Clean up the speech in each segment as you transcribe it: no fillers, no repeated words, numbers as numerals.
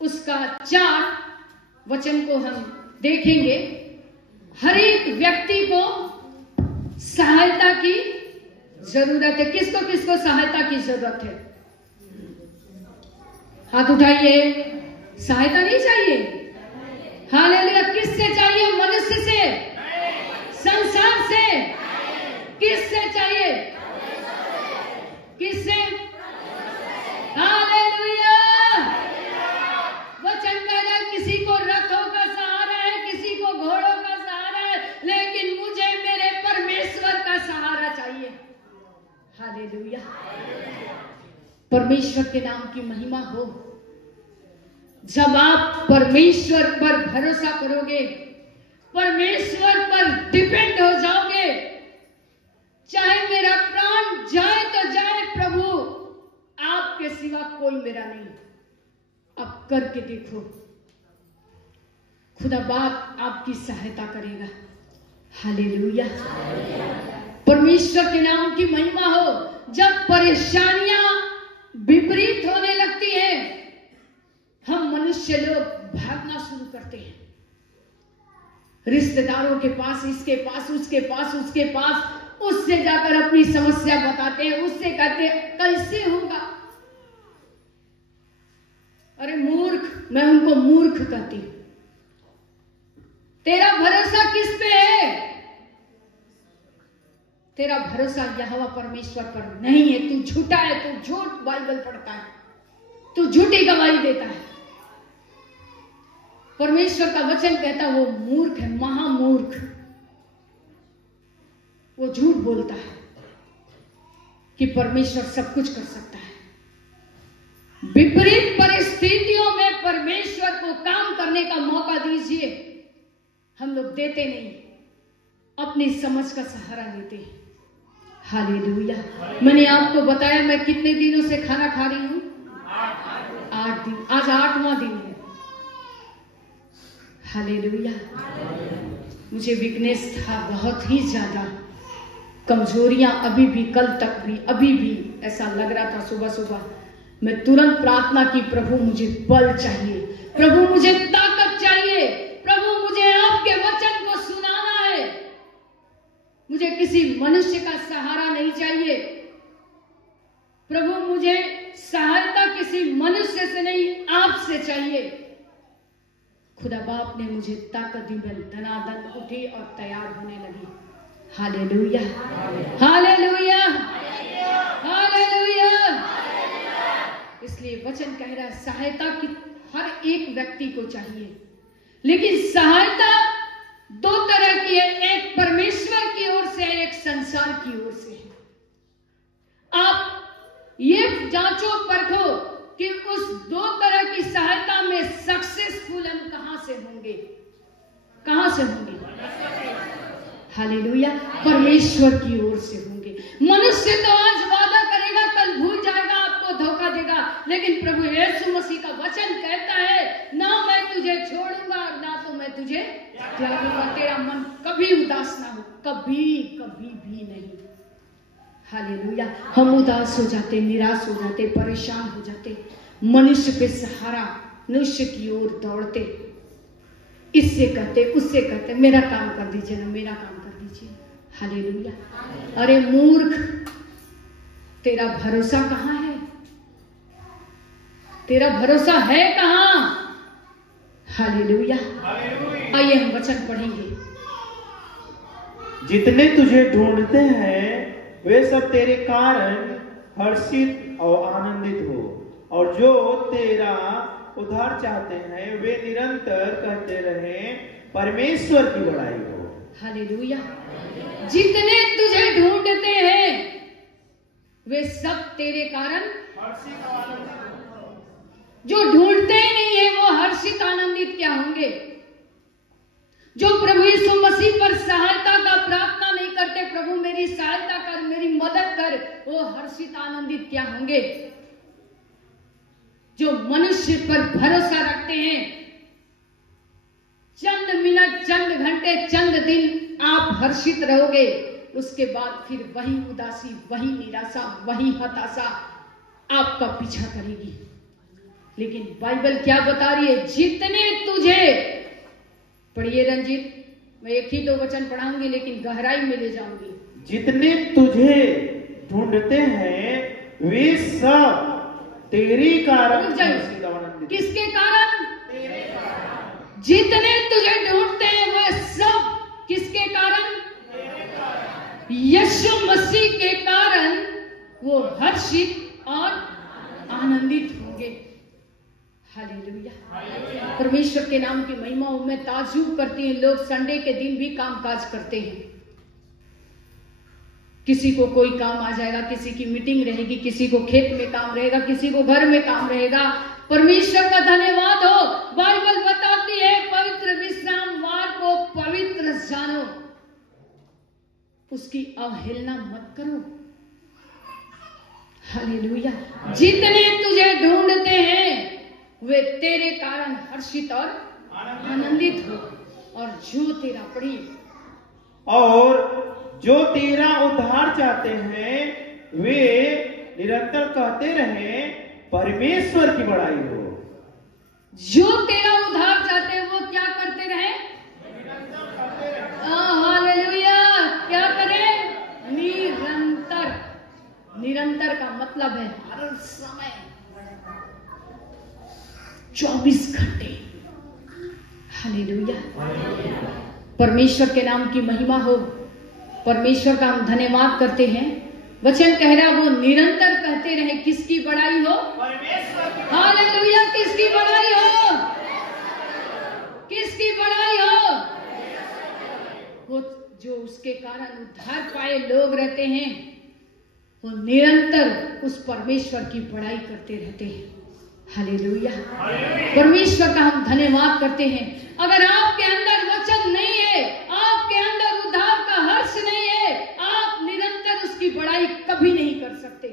उसका 4 वचन को हम देखेंगे। हर एक व्यक्ति को सहायता की जरूरत है। किसको किसको सहायता की जरूरत है? हाथ उठाइए। सहायता नहीं चाहिए? हालेलुया। किससे चाहिए? मनुष्य से? संसार से? किससे चाहिए? किससे? हालेलुया। वचन कहता है किसी को रथों का सहारा है, किसी को घोड़ों का सहारा है, लेकिन मुझे मेरे परमेश्वर का सहारा चाहिए। हालेलुया। परमेश्वर के नाम की महिमा हो। जब आप परमेश्वर पर भरोसा करोगे, परमेश्वर पर डिपेंड हो जाओगे, चाहे मेरा प्राण जाए तो जाए, प्रभु आपके सिवा कोई मेरा नहीं। अब करके देखो, खुदा बाप आपकी सहायता करेगा। हालेलुया। परमेश्वर के नाम की महिमा हो। जब परेशानियां विपरीत होने लगती है, हम मनुष्य लोग भागना शुरू करते हैं, रिश्तेदारों के पास, इसके पास, उसके पास, उसके पास, उससे जाकर अपनी समस्या बताते हैं, उससे कहते हैं कैसे होगा। अरे मूर्ख, मैं उनको मूर्ख कहती हूं। तेरा भरोसा किस पे है? तेरा भरोसा यहोवा परमेश्वर पर नहीं है। तू झूठा है, तू झूठ बाइबल पढ़ता है, तू झूठी गवाही देता है। परमेश्वर का वचन कहता वो मूर्ख है, महामूर्ख। वो झूठ बोलता है कि परमेश्वर सब कुछ कर सकता है। विपरीत परिस्थितियों में परमेश्वर को काम करने का मौका दीजिए। हम लोग देते नहीं, अपनी समझ का सहारा लेते हैं। हालेलुया। मैंने आपको बताया मैं कितने दिनों से खाना खा रही हूं? 8 दिन। आज 8वां दिन है। हालेलुया। मुझे वीकनेस था बहुत ही ज्यादा, कमजोरियां अभी भी, कल तक भी, अभी भी ऐसा लग रहा था। सुबह सुबह मैं तुरंत प्रार्थना की, प्रभु मुझे बल चाहिए, प्रभु मुझे ताकत चाहिए, प्रभु मुझे आपके वचन को सुनाना है। मुझे किसी मनुष्य का सहारा नहीं चाहिए। प्रभु मुझे सहायता किसी मनुष्य से नहीं, आपसे चाहिए। खुदा बाप ने मुझे ताकत दी, मैं धनाधन उठी और तैयार होने लगी। Hallelujah, hallelujah, hallelujah. इसलिए वचन कह रहा है सहायता की हर एक व्यक्ति को चाहिए, लेकिन सहायता 2 तरह की है, एक परमेश्वर की ओर से है, एक संसार की ओर से है। आप ये जांचो परखो कि उस 2 तरह की सहायता में सक्सेसफुल हम कहां से होंगे? कहां से होंगे? हालेलुया। परमेश्वर की ओर से होंगे। मनुष्य तो आज वादा करेगा, कल भूल जाएगा, आपको धोखा देगा, लेकिन प्रभु यीशु मसीह का वचन कहता है ना मैं तुझे छोड़ूंगा और ना तो मैं तुझे त्यागूंगा। तेरा मन कभी उदास ना हो, कभी कभी भी नहीं। हालेलुया। हम उदास हो जाते, निराश हो जाते, परेशान हो जाते, मनुष्य पे सहारा, मनुष्य की ओर दौड़ते, इससे कहते, उससे कहते, मेरा काम कर दीजिए ना, मेरा काम कर दीजिए। हालेलुया। अरे मूर्ख, तेरा भरोसा कहां है? तेरा भरोसा है कहां? हालेलुया। आइए हम वचन पढ़ेंगे। जितने तुझे ढूंढते हैं वे सब तेरे कारण हर्षित और आनंदित हो, और जो तेरा उद्धार चाहते हैं वे निरंतर कहते रहे परमेश्वर की बड़ाई हो। हालेलुया। जितने तुझे ढूंढते हैं वे सब तेरे कारण हर्षित और आनंदित हो। जो ढूंढते ही नहीं है वो हर्षित आनंदित क्या होंगे? जो प्रभु यीशु मसीह पर सहायता का प्रार्थना नहीं करते, प्रभु मेरी सहायता कर, मेरी मदद कर, वो हर्षित आनंदित क्या होंगे? जो मनुष्य पर भरोसा रखते हैं, चंद मिनट, चंद घंटे, चंद दिन आप हर्षित रहोगे, उसके बाद फिर वही उदासी, वही निराशा, वही हताशा आपका पीछा करेगी। लेकिन बाइबल क्या बता रही है? जितने तुझे, पढ़िए रंजीत, मैं एक ही दो वचन पढ़ाऊंगी लेकिन गहराई में ले जाऊंगी। जितने तुझे ढूंढते हैं वे सब तेरी कारण हर्षित और आनंदित। किसके कारण? तेरे कारण। जितने तुझे ढूंढते हैं वह सब किसके कारण? तेरे कारण। यीशु मसीह के कारण वो हर्षित और आनंदित होंगे। हालेलुया। परमेश्वर के नाम की महिमा में ताज्जुब करती हैं। लोग संडे के दिन भी कामकाज करते हैं। किसी को कोई काम आ जाएगा, किसी की मीटिंग रहेगी, किसी को खेत में काम रहेगा, किसी को घर में काम रहेगा। परमेश्वर का धन्यवाद हो। बाइबल बताती है पवित्र विश्रामवार को पवित्र जानो, उसकी अवहेलना मत करो। हालेलुया। जितने तुझे ढूंढते हैं वे तेरे कारण हर्षित और आनंदित हो, और जो तेरा, पढ़िए, और जो तेरा उद्धार चाहते हैं वे निरंतर कहते रहे परमेश्वर की बड़ाई हो। जो तेरा उद्धार चाहते हैं वो क्या करते रहे? हालेलुया। क्या करें? निरंतर। निरंतर का मतलब है हर समय, 24 घंटे। हालेलुया। परमेश्वर के नाम की महिमा हो। परमेश्वर का हम धन्यवाद करते हैं। वचन कह रहा वो निरंतर कहते रहे किसकी बड़ाई हो? हालेलुया। किसकी बड़ाई हो? किसकी बड़ाई हो? वो जो उसके कारण उद्धार पाए लोग रहते हैं वो निरंतर उस परमेश्वर की बड़ाई करते रहते हैं। हालेलुया। परमेश्वर का हम धन्यवाद करते हैं। अगर आपके अंदर वचन नहीं है, आपके अंदर उद्धार का हर्ष नहीं है, आप निरंतर उसकी बड़ाई कभी नहीं कर सकते,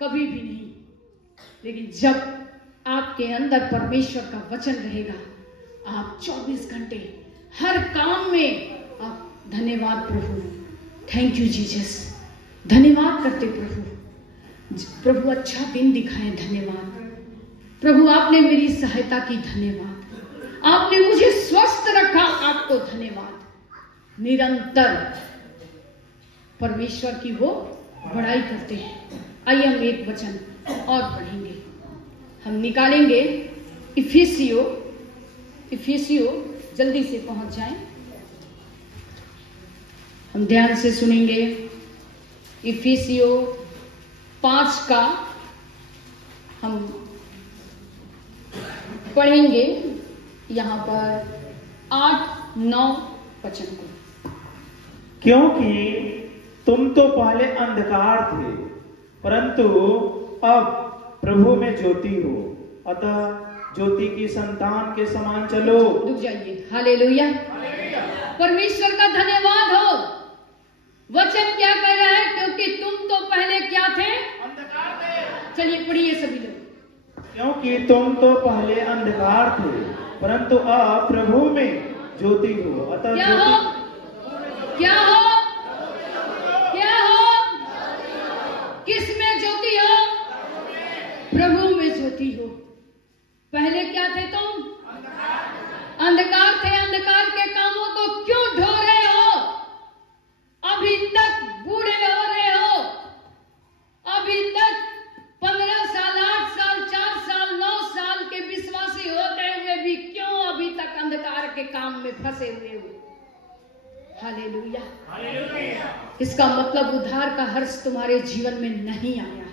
कभी भी नहीं। लेकिन जब आपके अंदर परमेश्वर का वचन रहेगा, आप 24 घंटे हर काम में आप धन्यवाद प्रभु, थैंक यू जीसस, धन्यवाद करते प्रभु। प्रभु अच्छा दिन दिखाए, धन्यवाद प्रभु। आपने मेरी सहायता की, धन्यवाद। आपने मुझे स्वस्थ रखा, आपको धन्यवाद। निरंतर परमेश्वर की वो बड़ाई करते हैं। आइए हम एक वचन और पढ़ेंगे, हम निकालेंगे इफिसियो, जल्दी से पहुंच जाएं। हम ध्यान से सुनेंगे। इफिसियो 5 का हम पढ़ेंगे, यहां पर 8-9 वचन को। क्योंकि तुम तो पहले अंधकार थे परंतु अब प्रभु में ज्योति हो, अतः ज्योति की संतान के समान चलो। रुक जाइए। हालेलुया। परमेश्वर का धन्यवाद हो। वचन क्या कह रहा है? क्योंकि तुम तो पहले क्या थे? अंधकार थे। चलिए पढ़िए सभी लोग। क्योंकि तुम तो पहले अंधकार थे परंतु अब प्रभु में ज्योति हो, अतः क्या हो? क्या हो? क्या हो? किस में ज्योति हो? प्रभु में ज्योति हो। पहले क्या थे तुम? अंधकार थे। अंधकार के कामों को क्यों ढो रहे हो? अभी तक बूढ़े हो रहे हो। अभी तक 15 साल, 8 साल, 4 साल, 9 साल के विश्वासी होते हुए भी क्यों अभी तक अंधकार के काम में फंसे हुए हो? हालेलुया। इसका मतलब उद्धार का हर्ष तुम्हारे जीवन में नहीं आया।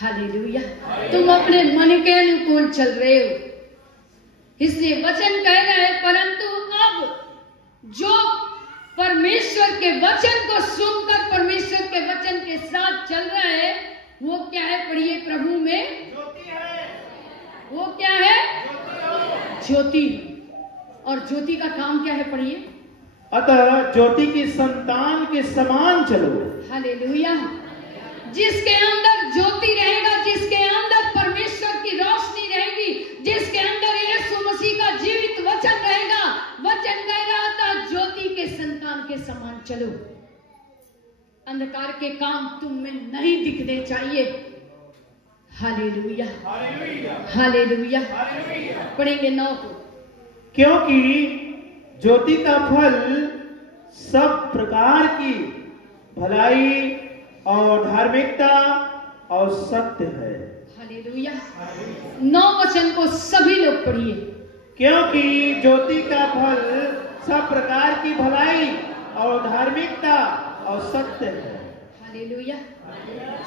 हालेलुया। तुम अपने मन के अनुकूल चल रहे हो। इसलिए वचन कह रहे हैं परंतु अब जो परमेश्वर के वचन को सुनकर परमेश्वर के वचन के साथ चल रहा है वो क्या है? पढ़िए। प्रभु में ज्योति है। वो क्या है? ज्योति। और ज्योति का काम क्या है? पढ़िए। अतः ज्योति की संतान के समान चलो। हालेलुया। जिसके अंदर ज्योति रहेगा, जिसके अंदर परमेश्वर की रोशनी रहेगी, जिसके अंदर यीशु मसीह का जीवित वचन रहेगा, वचन कह रहा था ज्योति के संतान के समान चलो। अंधकार के काम तुम में नहीं दिखने चाहिए। Hallelujah, hallelujah. पढ़ेंगे 9 को। क्योंकि ज्योति का फल सब प्रकार की भलाई और धार्मिकता और सत्य है। हालेलुया। 9 वचन को सभी लोग पढ़िए। क्योंकि ज्योति का फल सब प्रकार की भलाई और धार्मिकता और सत्य है। हालेलुया।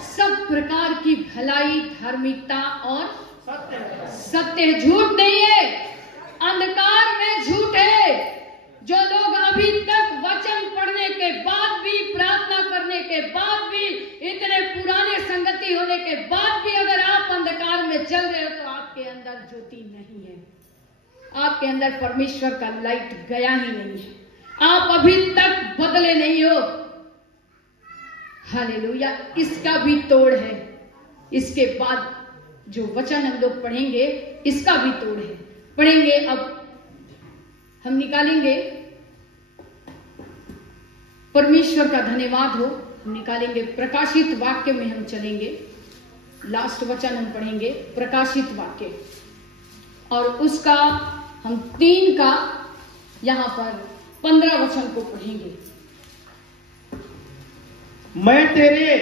सब प्रकार की भलाई, धार्मिकता और सत्य है। झूठ नहीं है, अंधकार में झूठ है। जो लोग अभी तक वचन पढ़ने के बाद भी, प्रार्थना करने के बाद भी, इतने पुराने संगति होने के बाद भी अगर आप अंधकार में चल रहे हो तो आपके अंदर ज्योति नहीं है, आपके अंदर परमेश्वर का लाइट गया ही नहीं है, आप अभी तक बदले नहीं हो। हालेलुया। इसका भी तोड़ है। इसके बाद जो वचन हम लोग पढ़ेंगे इसका भी तोड़ है। पढ़ेंगे, अब हम निकालेंगे, परमेश्वर का धन्यवाद हो, हम निकालेंगे प्रकाशित वाक्य में हम चलेंगे। लास्ट वचन हम पढ़ेंगे प्रकाशित वाक्य, और उसका हम 3 का यहां पर 15 वचन को पढ़ेंगे। मैं तेरे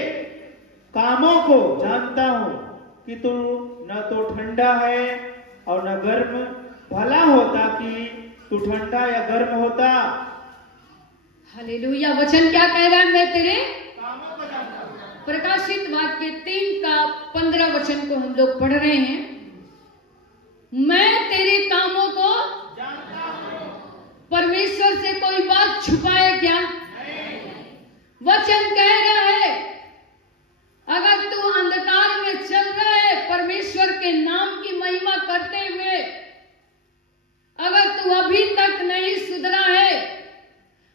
कामों को जानता हूं कि तू न तो ठंडा है और न गर्म। भला होता कि तू ठंडा या गर्म होता। हालेलुया। वचन क्या कह रहा है? मैं तेरे कामों को जानता हूं। प्रकाशित वाक्य 3 का 15 वचन को हम लोग पढ़ रहे हैं। मैं तेरे कामों को जानता हूं। परमेश्वर से कोई बात छुपाए क्या? वचन कह रहा है अगर तू अंधकार में चल रहा है परमेश्वर के नाम की महिमा करते हुए, अगर तू अभी तक नहीं सुधरा है,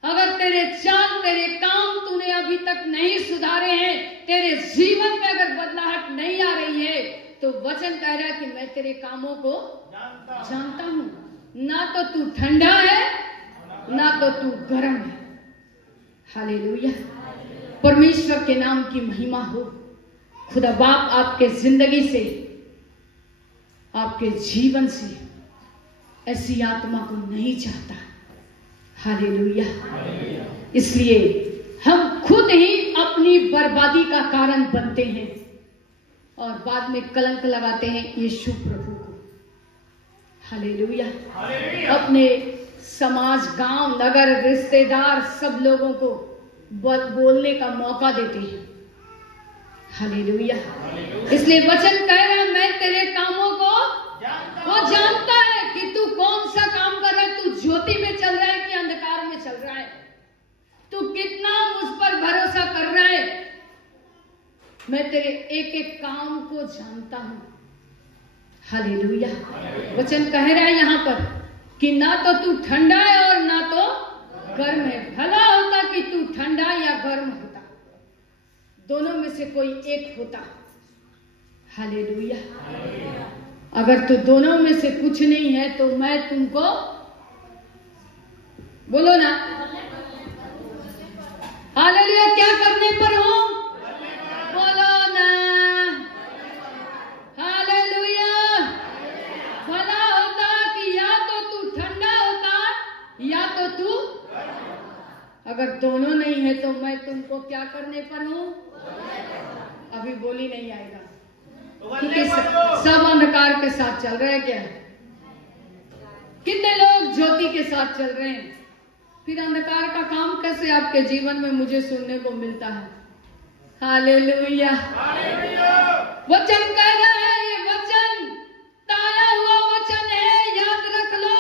अगर तेरे चाल, तेरे काम तूने अभी तक नहीं सुधारे हैं, तेरे जीवन में अगर बदलाहट नहीं आ रही है, तो वचन कह रहा है कि मैं तेरे कामों को जानता हूं। ना तो तू ठंडा है, ना तो तू गर्म है। हालेलुया। परमेश्वर के नाम की महिमा हो। खुदा बाप आपके जिंदगी से, आपके जीवन से ऐसी आत्मा को नहीं चाहता। हालेलुया। इसलिए हम खुद ही अपनी बर्बादी का कारण बनते हैं और बाद में कलंक लगाते हैं यीशु प्रभु को। हालेलुया। अपने समाज, गांव, नगर, रिश्तेदार, सब लोगों को बोलने का मौका देते हैं। हालेलुया। इसलिए वचन कह रहा है मैं तेरे कामों को, वो जानता है कि तू कौन सा काम कर रहा है, तू ज्योति में चल रहा है कि अंधकार में चल रहा है, तू कितना मुझ पर भरोसा कर रहा है। मैं तेरे एक एक काम को जानता हूं। हालेलुया। वचन कह रहा है यहां पर कि ना तो तू ठंडा है और ना तो गर्म है। भला होता कि तू ठंडा या गर्म होता, दोनों में से कोई एक होता। हालेलुया। अगर तू दोनों में से कुछ नहीं है तो मैं तुमको, बोलो ना, हालेलुया, क्या करने पर हूं? बोलो ना, हालेलुया। भला होता कि या तो तू ठंडा होता या तो तू, अगर दोनों नहीं है तो मैं तुमको क्या करने पर हूं? अभी बोली नहीं आएगा क्योंकि सब अंधकार के साथ चल रहे हैं। क्या कितने लोग ज्योति के साथ चल रहे हैं, फिर अंधकार का काम कैसे आपके जीवन में मुझे सुनने को मिलता है। हालेलुया। वचन कह रहा है, ये वचन ताया हुआ वचन है, याद रख लो।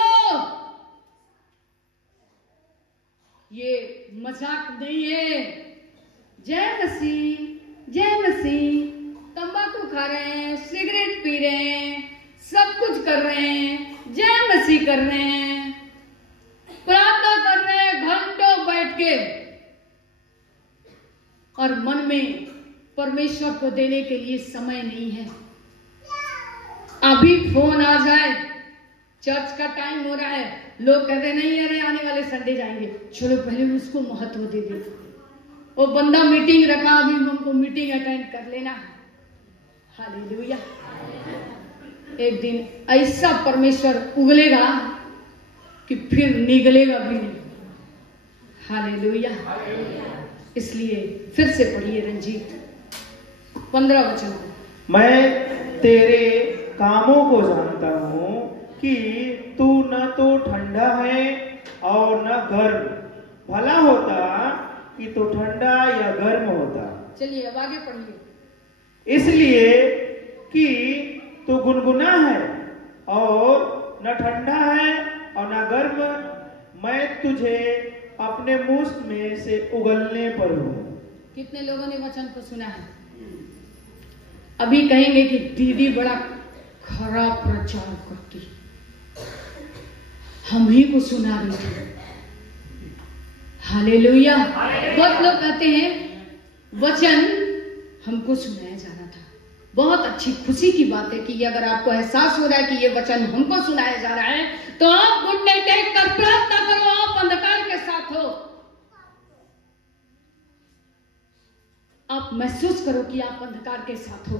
ये मजाक नहीं है। जय मसीह, जय मसीह। तंबाकू खा रहे हैं, सिगरेट पी रहे हैं, सब कुछ कर रहे हैं, जय मसीह कर रहे हैं, प्रार्थना कर रहे हैं घंटों बैठ के, और मन में परमेश्वर को देने के लिए समय नहीं है। अभी फोन आ जाए, चर्च का टाइम हो रहा है, लोग कहते नहीं अरे आने वाले संडे जाएंगे, चलो पहले उसको महत्व दे दे। वो बंदा मीटिंग रखा, अभी हमको मीटिंग अटेंड कर लेना है। हालेलुया। एक दिन ऐसा परमेश्वर उगलेगा कि फिर निगलेगा भी नहीं। हालेलुया। इसलिए फिर से पढ़िए रंजीत 15 वचन। मैं तेरे कामों को जानता हूँ कि तू न तो ठंडा है और न गर्म। भला होता कि तू ठंडा या गर्म होता। चलिए अब आगे पढ़िए। इसलिए कि तू गुनगुना है और न ठंडा है और न गर्म, मैं तुझे अपने मुंह में से उगलने पर हूँ। कितने लोगों ने वचन को सुना है? अभी कहेंगे कि दीदी बड़ा खराब प्रचार करती, हम ही को सुना रही थी। हालेलुया। बहुत लोग कहते हैं वचन हमको सुनाया जा रहा था। बहुत अच्छी खुशी की बात है कि अगर आपको एहसास हो रहा है कि ये वचन हमको सुनाया जा रहा है तो आप घुटने टेक कर प्रार्थना करो। आप अंधकार के साथ हो, आप महसूस करो कि आप अंधकार के साथ हो।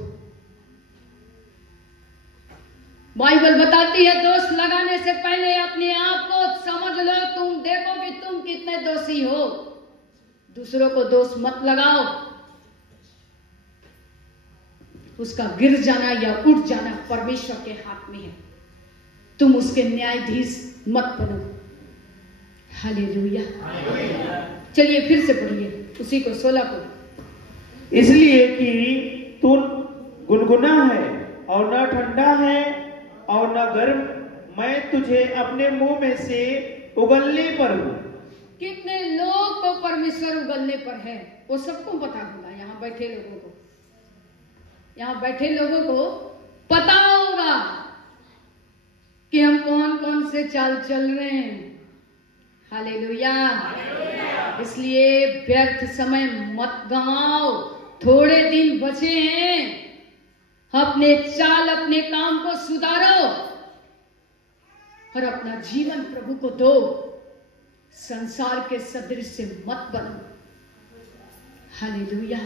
बाइबल बताती है दोष लगाने से पहले अपने आप को समझ लो। तुम देखो कि तुम कितने दोषी हो। दूसरों को दोष मत लगाओ। उसका गिर जाना या उठ जाना परमेश्वर के हाथ में है। तुम उसके न्यायाधीश मत बनो। हालेलुया। चलिए फिर से पढ़िए उसी को 16 को। इसलिए कि तू गुनगुना है और न ठंडा है और न गर्म, मैं तुझे अपने मुंह में से उगलने पर हूँ। कितने लोग को परमेश्वर उगलने पर है वो सबको पता होगा। यहाँ बैठे लोगों को, यहाँ बैठे लोगों को पता होगा कि हम कौन कौन से चाल चल रहे हैं। हालेलुया। इसलिए व्यर्थ समय मत गंवाओ। थोड़े दिन बचे हैं। अपने चाल अपने काम को सुधारो और अपना जीवन प्रभु को दो। संसार के सदृश से मत बनो। हालेलुया।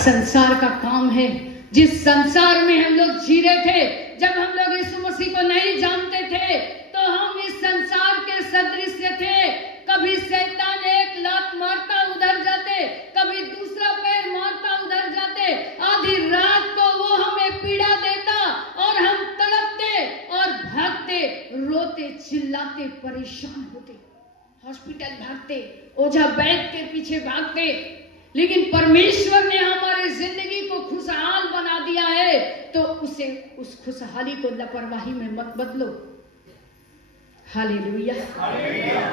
संसार का काम है। जिस संसार में हम लोग जी रहे थे, जब हम लोग यीशु मसीह को नहीं जानते थे तो हम इस संसार के सदृश थे। कभी शैतान एक लात मारता उधर जाते, कभी दूसरा पैर मारता उधर जाते। आधी रात को वो हमें पीड़ा देता और हम तड़पते और भागते, रोते चिल्लाते परेशान होते, हॉस्पिटल भागते, ओझा वैद्य के पीछे भागते। लेकिन परमेश्वर ने हमारी जिंदगी को खुशहाल बना दिया है तो उस खुशहाली को लापरवाही में मत बदलो। हालेलुया।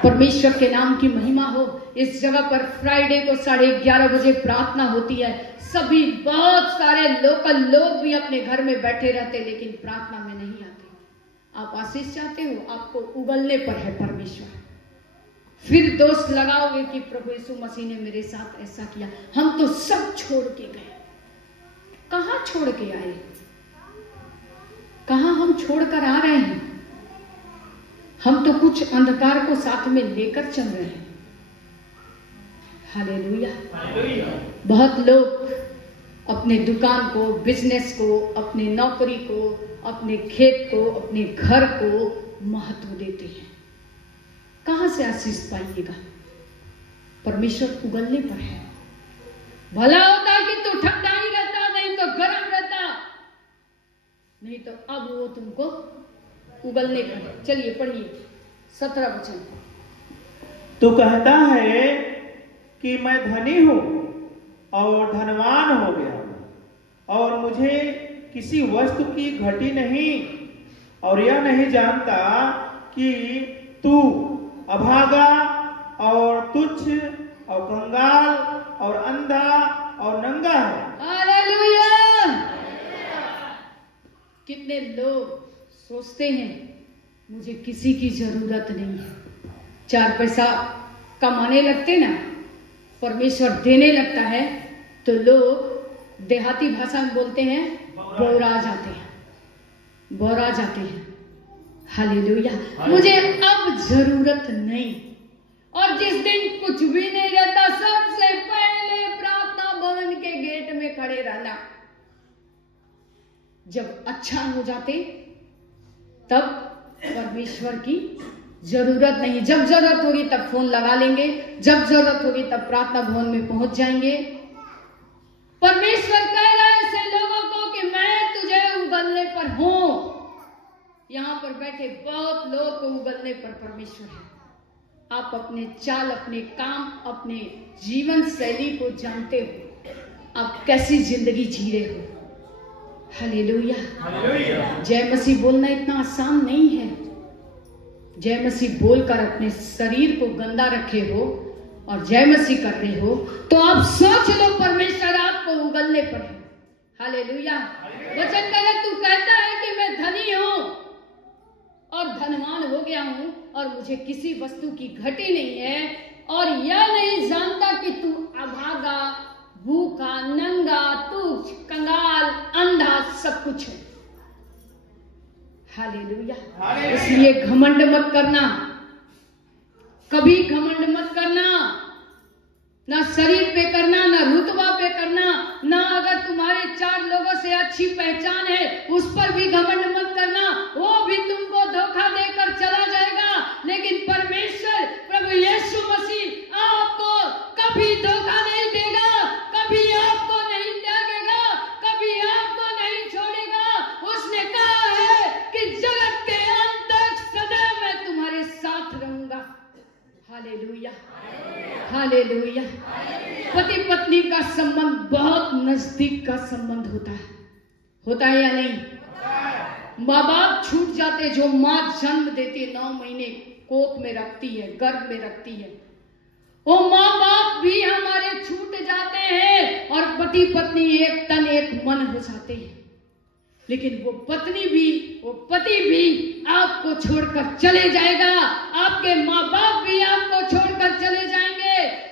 परमेश्वर के नाम की महिमा हो। इस जगह पर फ्राइडे को 11:30 बजे प्रार्थना होती है। सभी बहुत सारे लोकल लोग भी अपने घर में बैठे रहते लेकिन प्रार्थना में नहीं आते। आप आशीष चाहते हो, आपको उगलने पर है परमेश्वर। फिर दोष लगाओगे कि प्रभु यीशु मसीह ने मेरे साथ ऐसा किया। हम तो सब छोड़ के गए। कहां छोड़ के आए? कहां हम छोड़कर आ रहे हैं? हम तो कुछ अंधकार को साथ में लेकर चल रहे हैं। हालेलुया। बहुत लोग अपने दुकान को, बिजनेस को, अपने नौकरी को, अपने खेत को, अपने घर को महत्व देते हैं। कहां से आशीष पाइएगा? परमेश्वर उगलने पर है। भला होता कि तू ठंडा ही रहता, नहीं तो गर्म रहता, नहीं तो अब वो तुमको उगलने पर। चलिए पढ़िए 17 वचन। तू कहता है कि मैं धनी हूं और धनवान हो गया और मुझे किसी वस्तु की घटी नहीं, और यह नहीं जानता कि तू अभागा और तुच्छ और कंगाल और अंधा और नंगा है। हालेलुया। कितने लोग सोचते हैं मुझे किसी की जरूरत नहीं है। 4 पैसा कमाने लगते ना, परमेश्वर देने लगता है तो लोग देहाती भाषा में बोलते हैं बोरा जाते हैं, बोरा जाते हैं। हालेलुया। मुझे अब जरूरत नहीं। और जिस दिन कुछ भी नहीं रहता, सबसे पहले प्रार्थना भवन के गेट में खड़े रहना। जब अच्छा हो जाते तब परमेश्वर की जरूरत नहीं, जब जरूरत होगी तब फोन लगा लेंगे, जब जरूरत होगी तब प्रार्थना भवन में पहुंच जाएंगे। परमेश्वर कह रहा है ऐसे लोगों को कि मैं तुझे उगलने पर हूं। यहां पर बैठे बहुत लोग को उगलने पर परमेश्वर है। आप अपने चाल, अपने काम, अपने जीवन शैली को जानते हो, आप कैसी जिंदगी जी रहे हो। हालेलुया, जय मसीह बोलना इतना आसान नहीं है। जय मसीह बोलकर अपने शरीर को गंदा रखे हो और जय मसीह कर रहे हो तो आप सोच लो परमेश्वर आपको उगलने पर है। हालेलुया, वचन करे तू कहता है कि मैं धनी हूं और धनवान हो गया हूं और मुझे किसी वस्तु की घटी नहीं है, और यह नहीं जानता कि तू अभागा, भूखा, नंगा, तुच्छ, कंगाल, अंधा सब कुछ है। हालेलुया, इसलिए घमंड मत करना, कभी घमंड मत करना, ना शरीर पे करना, ना रुतबा पे करना, ना अगर तुम्हारे 4 लोगों से अच्छी पहचान है उस पर भी घमंड मत करना, वो भी तुमको धोखा देकर चला जाएगा। लेकिन परमेश्वर प्रभु यीशु मसीह आपको कभी धोखा नहीं देगा, कभी आपको नहीं त्यागेगा, कभी आपको नहीं छोड़ेगा। उसने कहा है कि जगत के अंत तक सदैव मैं तुम्हारे साथ रहूंगा। Hallelujah, hallelujah. पति पत्नी का संबंध बहुत नजदीक का संबंध होता है या नहीं? माँ बाप छूट जाते, जो माँ जन्म देती 9 महीने कोख में रखती है, गर्भ में रखती है, वो माँ बाप भी हमारे छूट जाते हैं और पति पत्नी एक तन एक मन हो जाते हैं। लेकिन वो पत्नी भी, वो पति भी आपको छोड़कर चले जाएगा, आपके माँ बाप भी आपको छोड़कर चले जाएंगे।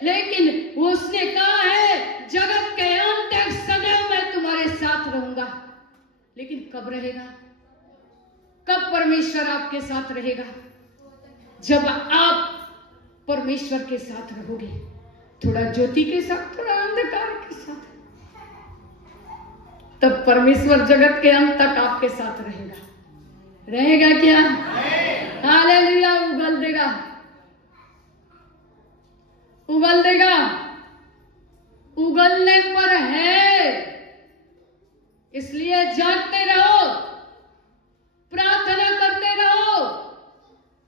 लेकिन उसने कहा है जगत के अंत तक सदैव मैं तुम्हारे साथ रहूंगा। लेकिन कब रहेगा? कब परमेश्वर आपके साथ रहेगा? जब आप परमेश्वर के साथ रहोगे, थोड़ा ज्योति के साथ, थोड़ा अंधकार के साथ, तब परमेश्वर जगत के अंत तक आपके साथ रहेगा। रहेगा क्या? हालेलुया, उगल देगा, उगल देगा, उगलने पर है। इसलिए जागते रहो, प्रार्थना करते रहो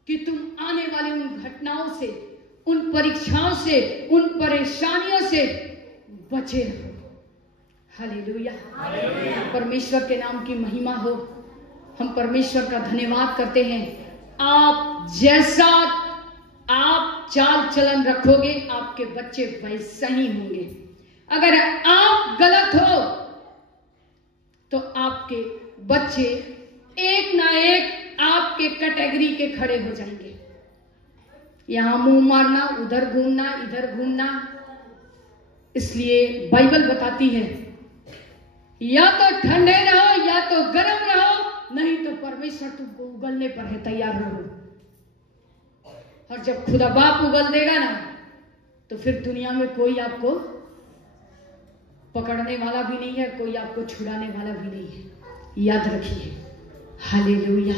कि तुम आने वाली उन घटनाओं से, उन परीक्षाओं से, उन परेशानियों से बचे रहो। हालेलुया, परमेश्वर के नाम की महिमा हो। हम परमेश्वर का धन्यवाद करते हैं। आप जैसा आप चाल चलन रखोगे, आपके बच्चे वैसा ही होंगे। अगर आप गलत हो तो आपके बच्चे एक ना एक आपके कैटेगरी के खड़े हो जाएंगे। यहां मुंह मारना, उधर घूमना, इधर घूमना। इसलिए बाइबल बताती है या तो ठंडे रहो या तो गर्म रहो, नहीं तो परमेश्वर तुमको उगलने पर है, तैयार रहो। और जब खुदा बाप उगल देगा ना, तो फिर दुनिया में कोई आपको पकड़ने वाला भी नहीं है, कोई आपको छुड़ाने वाला भी नहीं है। याद रखिए। हालेलुया,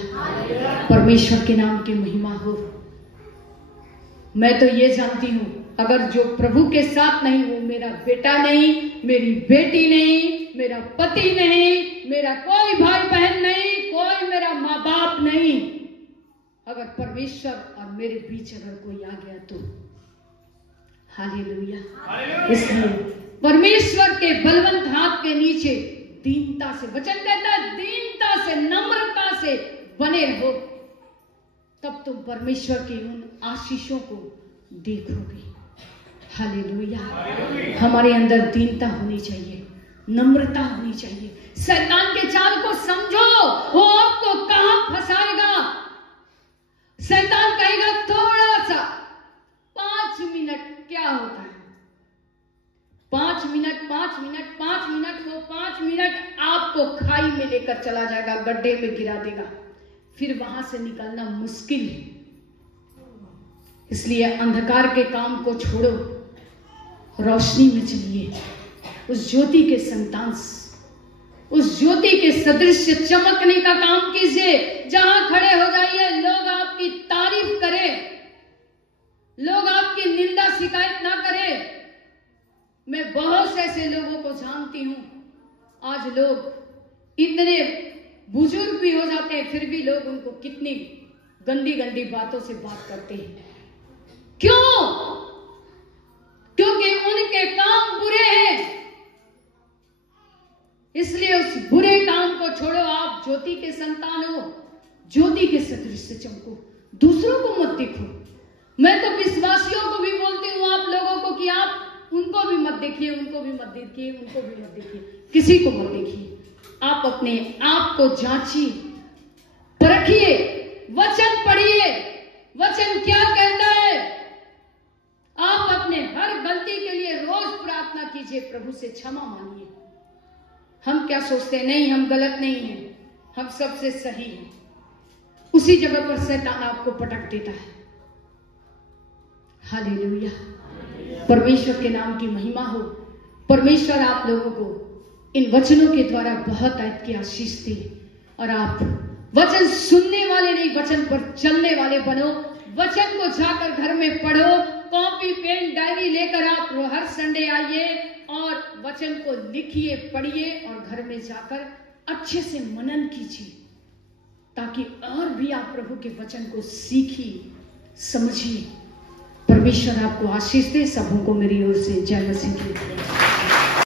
परमेश्वर के नाम की महिमा हो। मैं तो ये जानती हूं, अगर जो प्रभु के साथ नहीं, वो मेरा बेटा नहीं, मेरी बेटी नहीं, मेरा पति नहीं, मेरा कोई भाई बहन नहीं, कोई मेरा माँ बाप नहीं। अगर परमेश्वर और मेरे बीच अगर कोई आ गया तो हालेलुया। इसलिए परमेश्वर के बलवंत हाथ के नीचे दीनता से, वचन कहता है दीनता से, नम्रता से बने रहो, तब तुम परमेश्वर की उन आशीषों को देखोगे। हालेलुया। हमारे अंदर दीनता होनी चाहिए, नम्रता होनी चाहिए। शैतान के चाल को समझो, वो आपको कहां फंसाएगा। शैतान कहेगा थोड़ा सा 5 मिनट क्या होता है, 5 मिनट, 5 मिनट, 5 मिनट, वो 5 मिनट आपको खाई में लेकर चला जाएगा, गड्ढे में गिरा देगा, फिर वहां से निकलना मुश्किल है। इसलिए अंधकार के काम को छोड़ो, रोशनी में चलिए, उस ज्योति के संतान उस ज्योति के सदृश चमकने का काम कीजिए। जहां खड़े हो जाइए, लोग आपकी तारीफ करें, लोग आपकी निंदा शिकायत ना करें। मैं बहुत से ऐसे लोगों को जानती हूं, आज लोग इतने बुजुर्ग भी हो जाते हैं, फिर भी लोग उनको कितनी गंदी गंदी बातों से बात करते हैं। क्यों? क्योंकि उनके काम बुरे हैं। इसलिए उस बुरे काम को छोड़ो, आप ज्योति के संतान हो, ज्योति के सदृश से चमको, दूसरों को मत देखो। मैं तो विश्वासियों को भी बोलती हूँ, आप लोगों को, कि आप उनको भी मत देखिए, उनको भी मत देखिए, उनको भी मत देखिए, किसी को मत देखिए। आप अपने आप को जांचिए, परखिए, वचन पढ़िए, वचन क्या कहता है। आप अपने हर गलती के लिए रोज प्रार्थना कीजिए, प्रभु से क्षमा मांगिए। हम क्या सोचते हैं, नहीं हम गलत नहीं हैं, हम सबसे सही हैं। उसी जगह पर शैतान आपको पटक देता है। हालेलुया, परमेश्वर के नाम की महिमा हो। परमेश्वर आप लोगों को इन वचनों के द्वारा बहुत आयत की आशीष दी, और आप वचन सुनने वाले नहीं, वचन पर चलने वाले बनो। वचन को जाकर घर में पढ़ो, कॉपी पेन डायरी लेकर आप हर संडे आइए और वचन को लिखिए, पढ़िए, और घर में जाकर अच्छे से मनन कीजिए, ताकि और भी आप प्रभु के वचन को सीखिए, समझिए। परमेश्वर आपको आशीष दे। सबों को मेरी ओर से जय मसीह की।